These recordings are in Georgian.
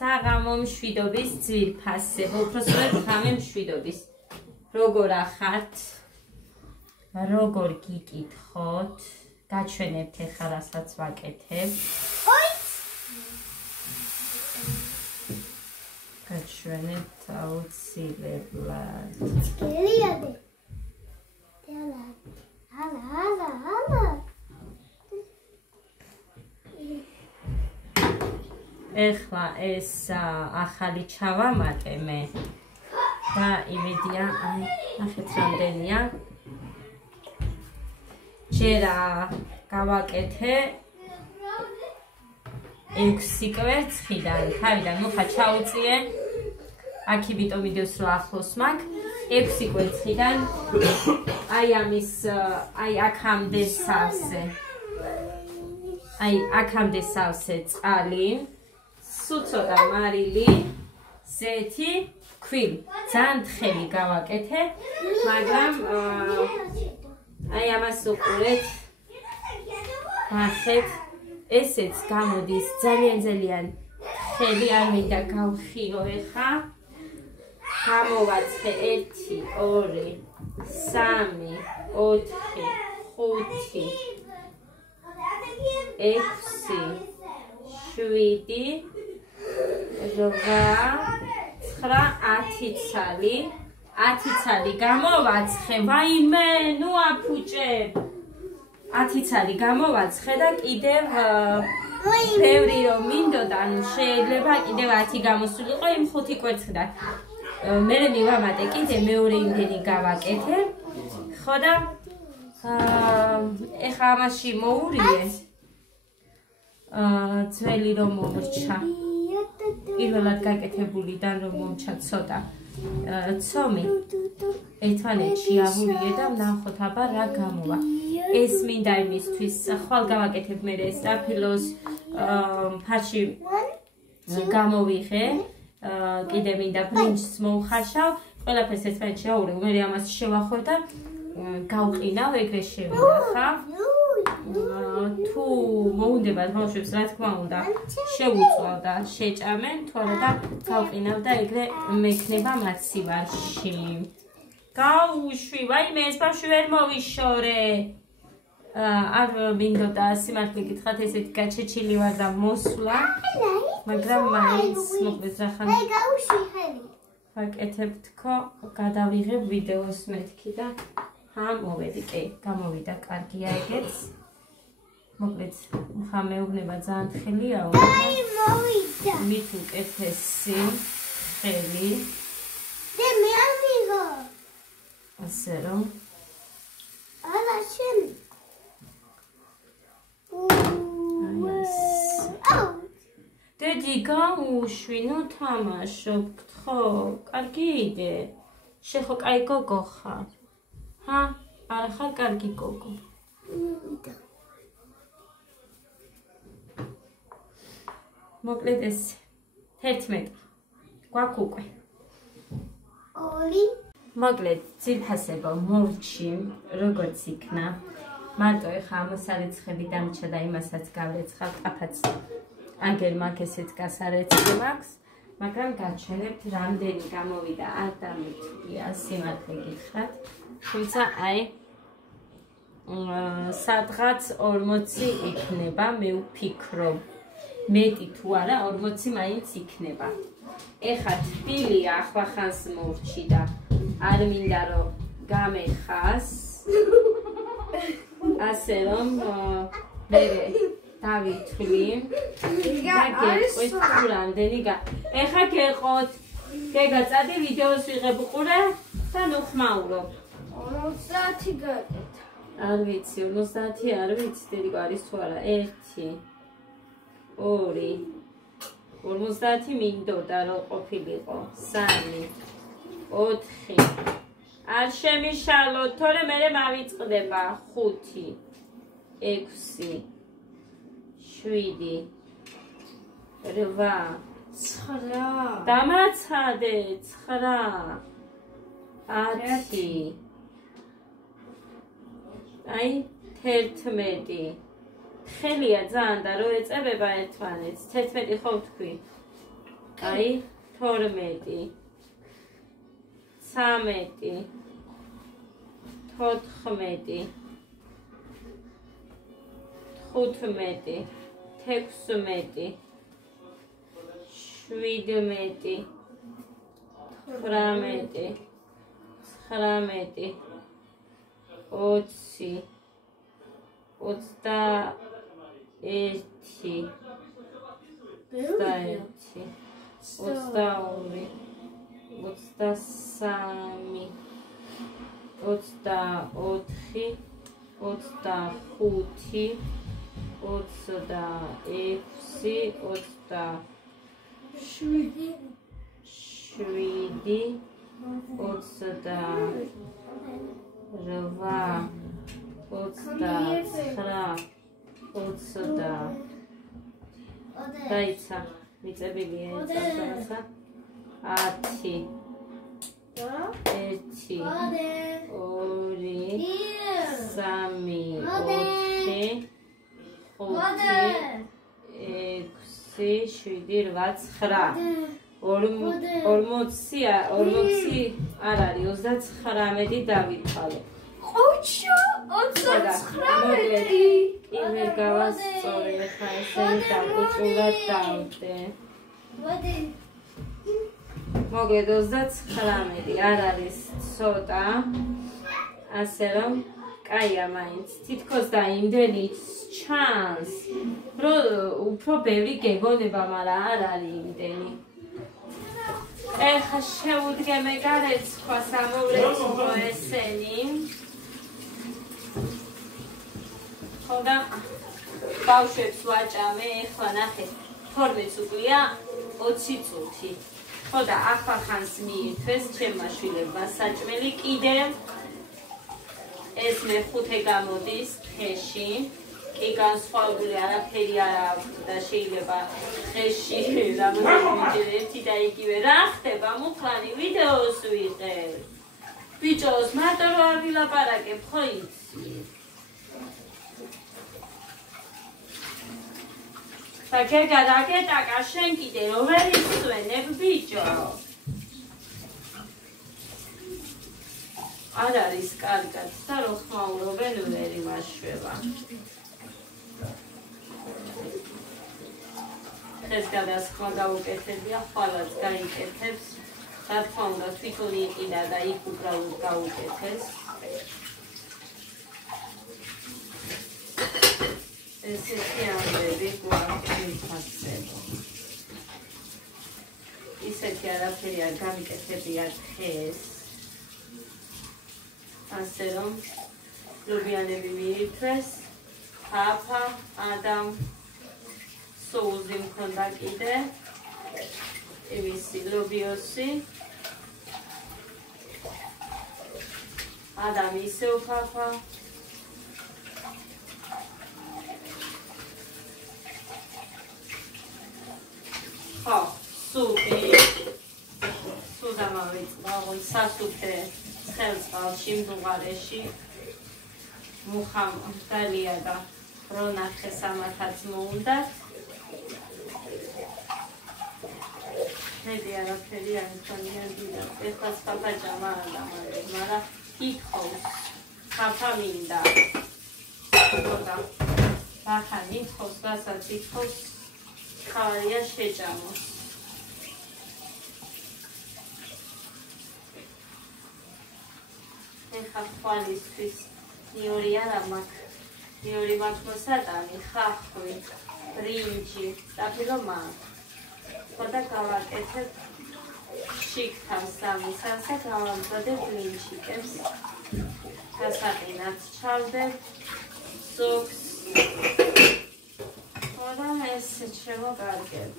საღამო მშვიდობის ძვირფასებო, უпроსტად ღამე მშვიდობის. როგორ ახართ? როგორ გიკითხოთ? გაჩვენებთ ახლა რასაც ვაკეთებ. გაჩვენებთ აუცილებლად. გელიადე. ალა. ეხლა ეს ახალი ჩავამატე მე და იმედია, აი, ნახეთ რამდენია. ჯერ გავაკეთე 6 კვერცხიდან, თავიდან მოხა ჩაუწიე. აქ იმიტომ მიდევს რომ ახლოს მაქვს 6 კვერცხიდან. აი ამის, აი აქამდე სავსე. აი აქამდე სავსე წყალი. სულ ცოტა მარილი, ზეთი, ქვილი. ძალიან თხელი გავაკეთე, მაგრამ აი ამას უყურეთ. ნახეთ, ესეც გამოდის ძალიან თხელი, არ მინდა გავხირო ეხა. გამოვაცხე 1, 2, 3, 4, 5, 6, 7, 8, 9, 10 ცალი. 10 ცალი გამოვაცხე, ვაიმე, ნუ აფუჭებ. 10 ცალი გამოვაცხე და კიდევ ბევრი რომ მინდოდა, ანუ შეიძლება კიდევ 10 გამოსულიყო იმ 5 კვერცხიდან. მე მივამატე კიდე მეორე იმდენი გავაკეთე. ხო და ეხა ამაში მოურიე. ძველი რომ მომრჩა. პირველად გაკეთებულიდან რომ მომრჩა ცოტა ცომი. ერთმანეთში ავურიე და ვნახოთ აბა რა გამოვა. ეს მინდა იმისთვის, ხვალ გავაკეთებ მე სტაფილოს ფარში გამოვიღე. კიდე მინდა ბრინჯს მოუხარშავ. ყველაფერს ერთმანეთში ავურე, მე ამას შევახვევ და გავყინავ, ეგრე შევიდა ხა. თუ მოუნდებათ ბავშვებს, რა თქმა უნდა, შევუწვალ და შეჭამენ, თორე და გავყინავ და ეგრე მექნება მაცივარში. გაუშვი, ვაიმე, ეს ბავშვი ვერ მოვიშორე. არ მინდოდა სიმართლე გითხრათ, ესეთი გაჩეჩილი ვარ და მოსვლა, მაგრამ მაინც მოკლედ რახან ვაკეთებ თქო, გადავიღებ ვიდეოს მეთქი და მოვედი, კი, გამოვიდა, კარგია ეგეც. მოკლედ, ხა მეუბნება ძალიან თხელიაო. მით უკეთესი ხელი. და მე არ მიღო. ასე რომ. ალა შენ. დედი გაუშვი, ნუ თამაშობ, გთხოვ, კარგი იდე. შენ ხო კაი გოგო ხარ? ჰა? არა ხარ კარგი გოგო? მოკლედ ეს 11 გვაქვს უკვე. 2 მოკლედ ძირფასებო მორჩი როგორც იქნა. მარტო ეხა ამოსარეცხები დამრჩა და იმასაც გავეცხავ, აფაც აგერ მაქვს ესეც გასარეცხი მაქვს, მაგრამ გაჩვენებთ რამდენი გამოვიდა, არ დამეთვლია სიმართლე გითხრათ. თუმცა აი სადღაც 40 იქნება, მე ვფიქრობ. მეტი თუ არა 40 მაინც იქნება. ეხა თბილია ახლახანს მორჩი და არ მინდა რომ გამეხას. ასე რომ მე დავითვლი. გაგეყვეთ თუ რამდენი ეხა გეყოთ. გეგა წადი ვიდეოს ვიღებ უყურე და ნუ ხმაურო. 50 გაკეთე. არ ვიცი, 50 არ ვიცი, დედიკო არის თუ არა. 1 2 50 მინდოდა რომ ყოფილიყო. 3 4 არ შემიშალო, თორე მე მავიწყდება. 5 6 7 8 9 დამაცადე 9 10 აი 11 ხელია ძალიან და რო ეწებება ერთმანეთს 11 ხო ვთქვი აი 12 13 14 15 16 17 18 19 20 დაიცა მიწებილი ეცასა 10 1 2 3 4 5 6 7 8 40 არ არის 39 დავითვალე. ოჩო 39. იმერ გავასწორე ხა ესენი დაკუჭულად დავდე. მოდი. მოგეთ 39 არ არის ცოტა. ასე რომ კაია მაინც თითქოს და იმდენი ჩანს რომ უფრო ბევრი გეგონება, მაგრამ არ არის იმდენი. ეხა შევუდგემე გარეთ სხვა სამოვლეთო ესენი. ხოდა ბავშვებს ვაჭამე, ეხლა ნახე 12 უკვე 20 წუთი. ხოდა ახლა ხანს მიირთვეს ჩემმა შვილებმა საჭმელი კიდე ეს მე-5 გამოდის თეში. კი განსხვავებული არაფერი არ აქვს და შეიძლება ხეში რამდენიმე ერთი და იგივე რა ხდება მუხლანი ვიდეოს ვიღებ. ბიჭოს მარტო რო არ ვილაპარაკებ ხო იცი? Pakega raketa kashenki de roveri sueneb bijo. არ არის კარგად და რო ხმაურობენ ვერ იმაშვება. ეს გადასხმა გაუკეთებია, ხვალაც გაიკეთებს. რა თქმა უნდა თვითონ იყიდა და იქ უბრალოდ გაუკეთეს. ესეთი ამბები გვაქვს. ისეთი არაფერი არ გამიკეთებია დღეს. ასე რომ ლობიანები მიირთვეს, ფაფა, ადამ, სოუზი მქონდა კიდე, ევისი ლობიოსი, ადამ ისევ ფაფა, ხო, სუპი, სუდამავიწყდა, სასუპე, ხელწყალში, მდუღარეში, მუხამ დალია და რონახე სამათაც მოუნდათ. მედი არაფერი არ მქონია დიდად. ეხლა საფაჯამა არ დამარებ, მაგრამ ითხოვს, ხაფა მინდა. ხოდა ბახანი ითხოვს, რასაც ითხოვს, ხარია შეჭამოს. ეხა ხვალისთვის ნიორი არა მაქვს. ნიორი მაქვს მოსატანი, ხახვი, ბრინჯი, სტაფილო მაქვს. ხოდა გავაკეთებ შიგთან სამისას და გავამზადებ ბრინჯიკებს. გასაყინად ჩავდებ ზოგს. ხოდა ესე შემოგარგებ.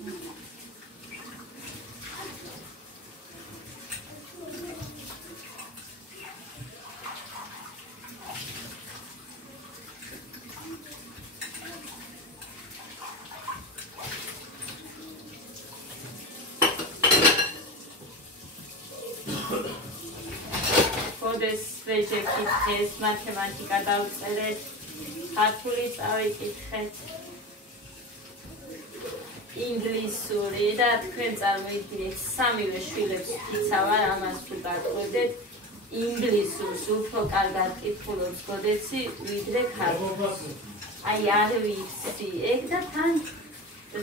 ეს ვეჯექით ეს მათემატიკა დავწერეთ, ქართული წავიკითხეთ. ინგლისური და თქვენ წარმოიდგინეთ სამივე შვილებს იცავარ ამას თუ დაკვირდეთ ინგლისურს უფრო კარგად კითხულობს გოდეცი ვიდრე ქართულს. აი არ ვიცი ეგ და თან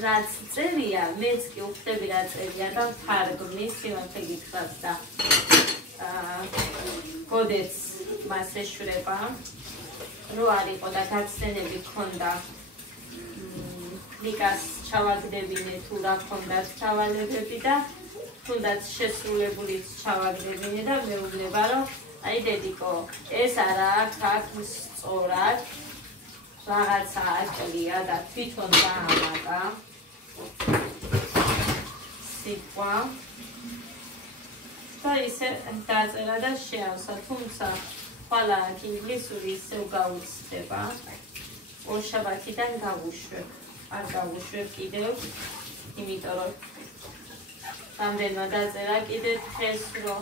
რაც წერია მეც კი უხდები რა წერია და თარგმნის სიმართლე გითხრათ და გოდეც მას ეშვრება რო არ იყო და გაცდენები ქონდა ლიკას ჩავაგდებინე თუ რა ქონდათ თავალებები და თუნდაც შესრულებულიც ჩავაგდებინე და მეუბნება რომ აი დედიკო ეს არა აქ სწორად რაღაცა აკლია და თვითონ დაამატა სიტყვა და ისე დაწერა და შეავსა თუმცა ხვალა აქ ინგლისური ისევ გაუცდება ორშაბათიდან გავუშვებ არ გავუშვებ კიდევ იმიტომ რომ რამდენმა დაწერა კიდე დღეს რომ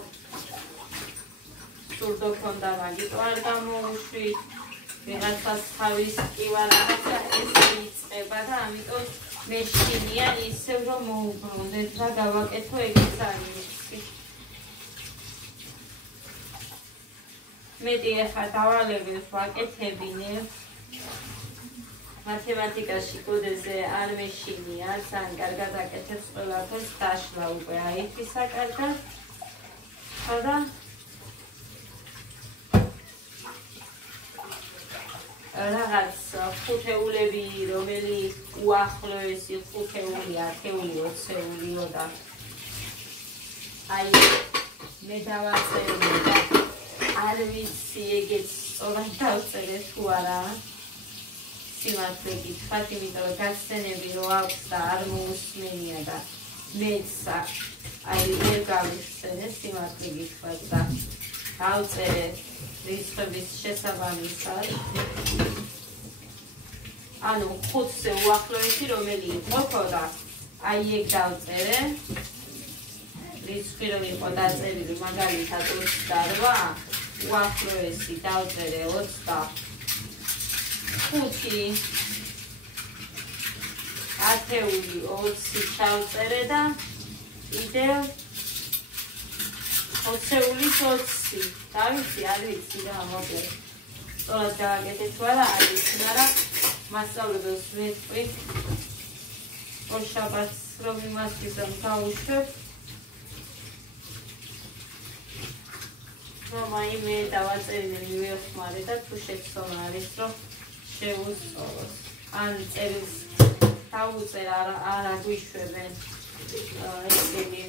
სურდო ქონდა მაგიტო არ გამოუშვით ვიღაცას თავის კივა რაღაცა ეს იწყება და ამიტომ მე შინია ისევ რომ მოუბრუნდეთ რა გავაკეთო ეგეც არ ვიცი მეტი ახლა დავალებებს ვაკეთებინე მათემატიკაში კოდეზე არ მეშინია ძალიან კარგად აკეთებს ყველაფერს დაშლა უკვე აითი საკარგად და რაღაც ხუთეულები რომელი უახლოესი ხუთეული ათეული ოცეულიო და აი მე დავაწერე და არ ვიცი ეგეც სწორად დავწერე თუ არა სიმართლე გითხრათ იმიტომ რომ გაცდენები რო აქვს და არ მოусმენია და მეც აი ვერ გავიხსენე სიმართლე გითხრათ და დავწერე რიცხვების შესაბამისად ანუ ხუთზე უახლოესი რომელი იყო ხო და აი ეგ დავწერე რიცხვი რომ იყო დაწერილი მაგალითად 28 უახლოესი დავწერე 25 ათეული 20 ჩავწერე და კიდევ 20-ული 20 დავიცი არ ვიცი რა მოკლე სწორად გავაკეთე თუ არა არ ვიცი მაგრამ მასწავლებელს ვეთქვი ორშაბათს რომ იმასთვის რომ გავუშვებ რომ აი მე დავაწერინე მივეხმარე და თუ შეცდომა არის რომ შეუსწავლოს ან წერილს დავუწერ არა გვიშვებენ ესენი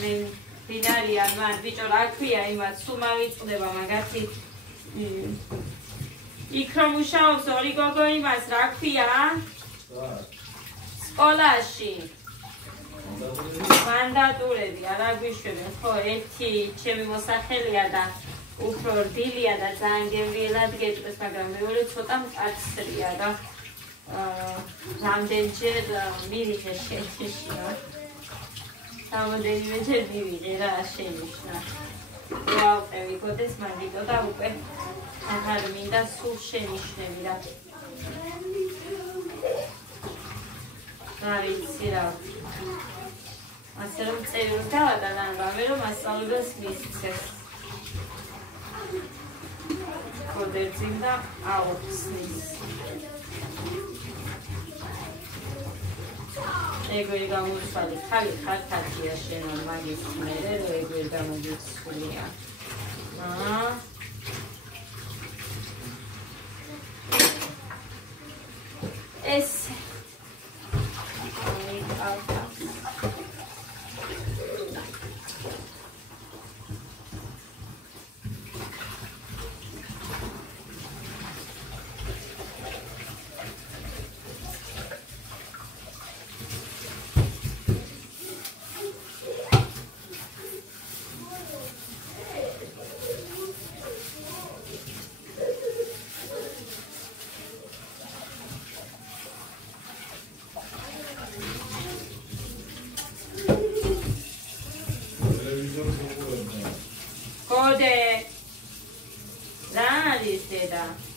მე დინარიან მან ბიჭო რა ქვია იმათ სულ მავიწყდება მაგათი იქ რომ მუშაობს ორი გოგო იმას რა ქვია სკოლაში მანდატურები არა გვიშვებენ ხო ერთი ჩემი მოსახელია და უფრო რდილია და ძალიან გემრიელად გეტყვეს მაგრამ მეორე ცოტა მკაცრია და რამდენჯერ მივიღე შეშიშია სამოდენიმე ჯერ მივიღე რა შენიშნა ვავყევი გოდეს მაგიტო და უკვე აღარ მინდა სულ შენიშნები რა რა ვიცი რა ასე რომ წერილს დავატან რამე რომ მასწავლებელს მისცეს კოდერძიმ და აუხსნის ეგორი გამოსვალი ხალი ხართათია შენო მაგის მერე რომ ეგორი გამოგიცვლია ეს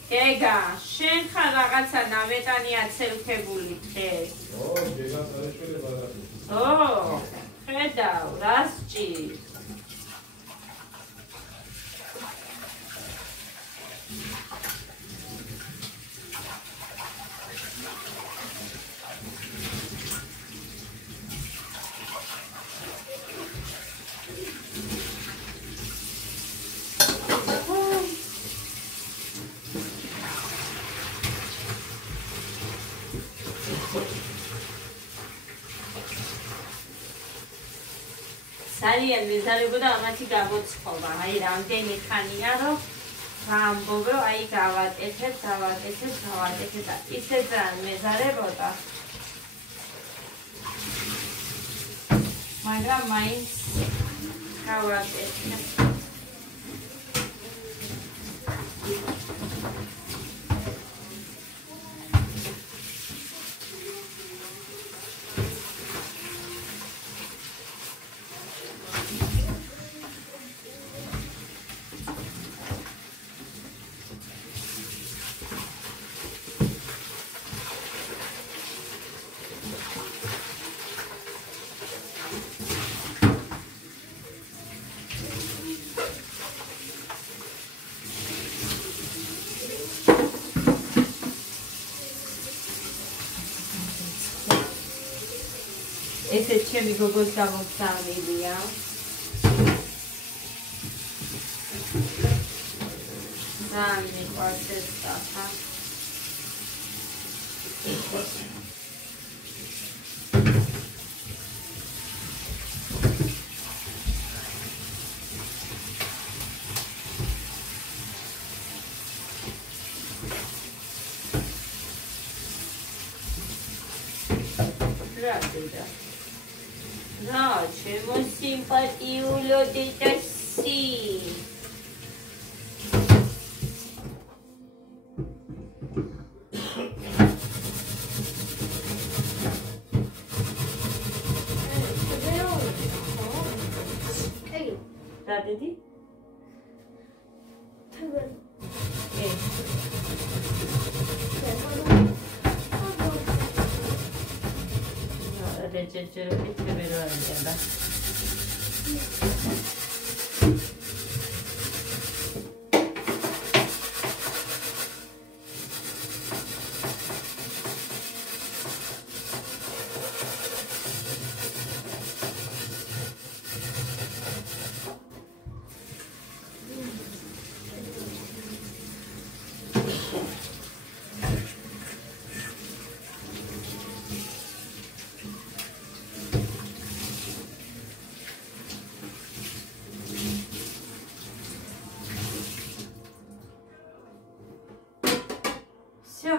გეგა, შენ ხარ რაღაცა ნამეტანია ცელქებული დღეს. ხედავ, რას ჭირს? ძალიან მეზარებოდა ამათი გამოცხობა, აი რამდენი ხანია რომ გამბობ რომ აი გავაკეთებ და ისე ძალიან მეზარებოდა. მაგრამ მაინც გავაკეთე. ესეც ჩემი გოგოს გამოგზავნილია. ძალიან მიყვარს ეს ტაფა. რა, ჩემო სიმპათიულო დედასი. რა დედი? Все.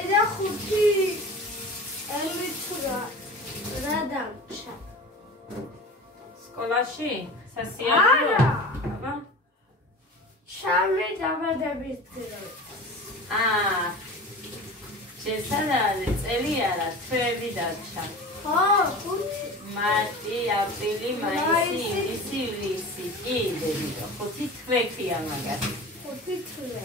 Это хути. Эльвичура. Радамча. სკოლაში? სასიარულო? აბა. შავი დაბადების დღე. შესაძლოა წელი არა, თვეები დარჩა. ხო, ხუთი. მარტი, აპრილი, მაისი, ივნისი, ივლისი. კიდე ხუთი თვე ქვია მაგას. ხუთი თვე.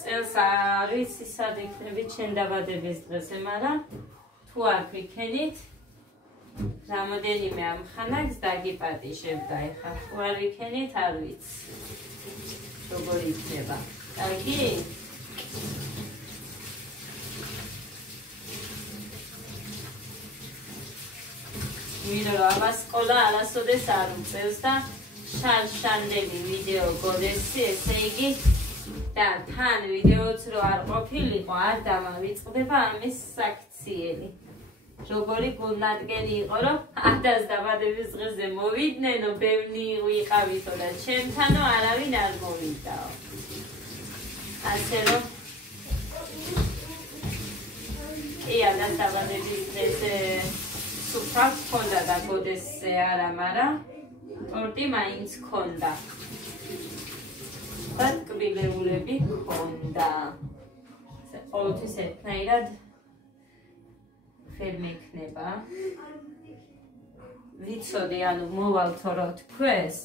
წელს არის ისად იქნებით შენ დაბადების დღესე, მაგრამ თუ არ ვიქენით, რამოდენიმე ამხანაგს დაგიპატიშებდა ეხლა. თუ არ ვიქენით, არ ვიცი. როგორ იქნება. კარგი? ვიდეო აბა სკოლა არასოდეს არ უწევს და შანშანდელი ვიდეო გოდესი, ესე იგი და თან ვიდეოც რო არ ყოფილიყო, არ დამავიწყდება ამის საქციელი. როგორი გულნადგენი იყო, რომ ადას დაბადების დღეზე მოვიდნენ, ბევრი ვიყავითო და ჩემთანო არავინ არ მოვიდაო. ასე რომ კი ადას დაბადების დღეზე სუფრა ჰქონდა და გოდესზე არა, მაგრამ ტორტი მაინც ჰქონდა. და კბილეულები ჰქონდა. ყოველთვის ერთნაირად ვერ მექნება. ვიცოდი, ანუ მოვალთო რა თქვეს,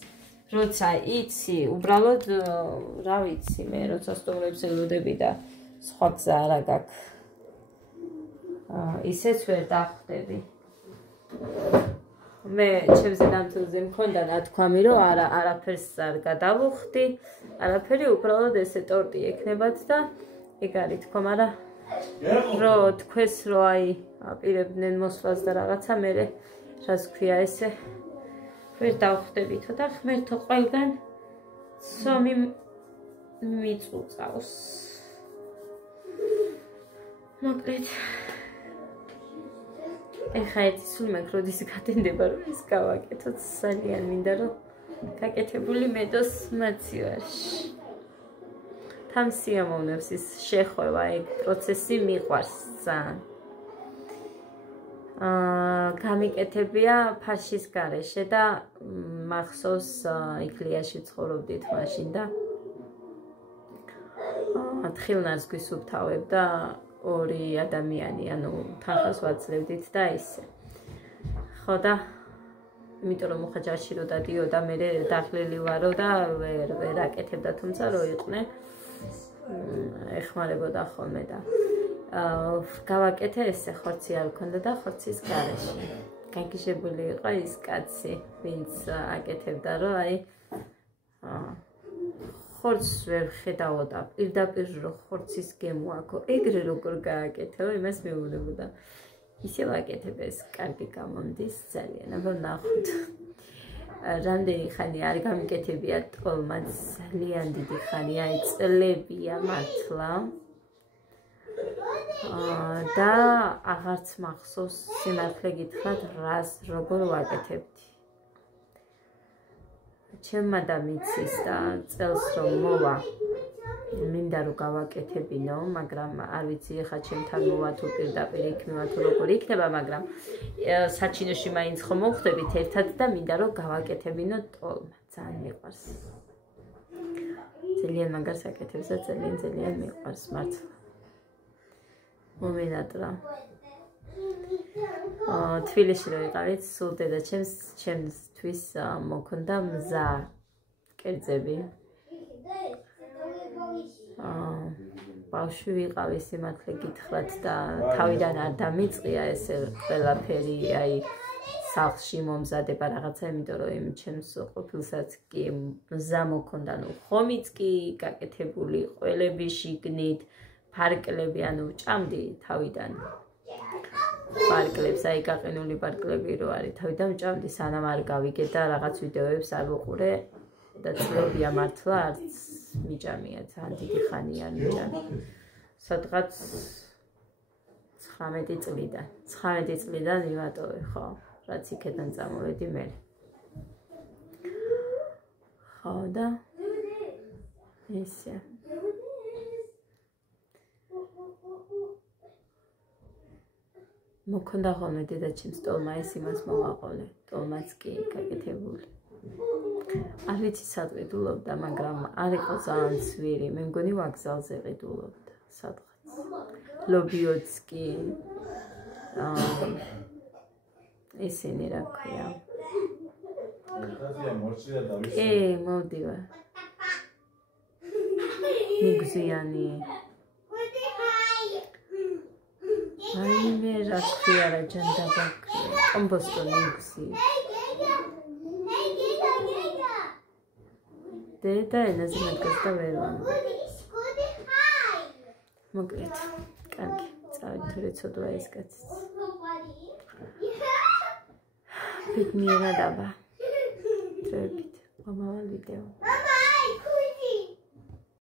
როცა იცი, უბრალოდ რა ვიცი, მე როცა სტუმრებს ელოდები და სხვა გზა არა გაქვს. ისეც ვერ დახვდები. მე ჩემზე ნამდვილზე მქონდა ნათქვამი, რომ არაფერს არ გადავუხდი, არაფერი, უბრალოდ ესე ტორტი ექნებათ და ეგ არის თქო, მაგრამ რომ თქვეს რომ აი აპირებდნენ მოსვლას და რაღაცა, მე რას ქვია ესე ვერ დავხვდებითო და ღმერთო ყველგან ცომი მიწუწავს. მოკლედ ეხა ერთი სულ მაქვს როდის გატენდება რომ ის გავაკეთოთ, ძალიან მინდა რომ გაკეთებული მედოს მაცივარში. თან სიამოვნებს ის შეხვევა, ეგ პროცესი მიყვარს ძალიან. გამიკეთებია ფარშის გარეშე და მახსოვს იკლიაში ცხოვრობდით მაშინ და თხილნარს გვისუფთავებ და ორი ადამიანი, ანუ თანხას ვაძლევდით და ისე. ხო და იმიტომ რომ მოხაჯარში რო დადიოდა, მე დაღლილი ვარო და ვერ აკეთებდა, თუმცა რო იყვნენ ეხმარებოდა ხოლმე და გავაკეთე ესე, ხორცი არ მქონდა და ხორცის გარეშე. გაგიჟებული იყო ის კაცი, ვინც აკეთებდა, რომ აი ხორცს ვერ ხედავდა, პირდაპირ რომ ხორცის გემო აქვს, ეგრე როგორ გააკეთე, იმას მეუბნებოდა. ისე ვაკეთებ, ეს კარგი გამომდის ძალიან, აბა ნახოთ. რამდენი ხანი არ გამიკეთებია ტოლმა, ძალიან დიდი ხანი, აი წლებია მართლა. და აღარც მახსოვს სიმართლე გითხრათ, რას როგორ ვაკეთებდი. ჩემმა და მიცის და წელს რომ მოვა, მინდა რომ გავაკეთებინო, მაგრამ არ ვიცი ეხა ჩემთან მოვა თუ პირდაპირ იქნება თუ როგორ იქნება, მაგრამ საჩინოში მაინც ხომ მოვხვდებით ერთად და მინდა რომ გავაკეთებინო ტოლმა, ძალიან მიყვარს. ძალიან მაგარს აკეთებს და ძალიან მიყვარს მართლა. მომენატრა. თბილისში რო ვიყავით, სულ ჩემთვის მოქონდა მზა კერძები. ბავშვი ვიყავი, სიმართლე გითხრათ და თავიდან არ დამიწყია ესე ყველაფერი, აი სახლში მომზადება რაღაცა, იმიტომ რომ იმ ჩემს ყოფილსაც კი მზა მოქონდა, ნუ ხომიც კი გაკეთებული, ყველები შიგნით, ფარკლები, ანუ ჭამდი თავიდან. პარკლებს, აი გაყინული პარკლები რო არის, თავიდან ჭამდი, სანამ არ გავიგე და რაღაც ვიდეოებს არ ვუყურე და წლებია მართლა არც მიჭამია, ძალიან დიდი ხანია მიჭამი. სადღაც 19 წლიდან ვიმატოვე, ხო, რაც იქიდან წამოვედი მე. ხო და ისე. მოქონდა ხოლმე დედაჩემს ტოლმა ეს იმას მოვაყოლე, ტოლმაც კი გაკეთებული. არ ვიცი სად ყიდულობდა, მაგრამ არ იყო ძალიან ცვირი, მე მგონი ვაგზალზე ყიდულობდა სადღაც. ლობიოცკი, ისინი რა ქვია. მოვდივარ. ნიგზიანი. აი მე რა ქვია რა ჯანდაბა ქვია, კომბოსტო ნიგზი. დედა ენაზე მაგას და ვერ ვამბობ. მოკლედ, კარგი, წავედი თუ რეცოდვა ეს კაციც. ბედნიერად აბა. დროებით, მომავალ ვიდეო.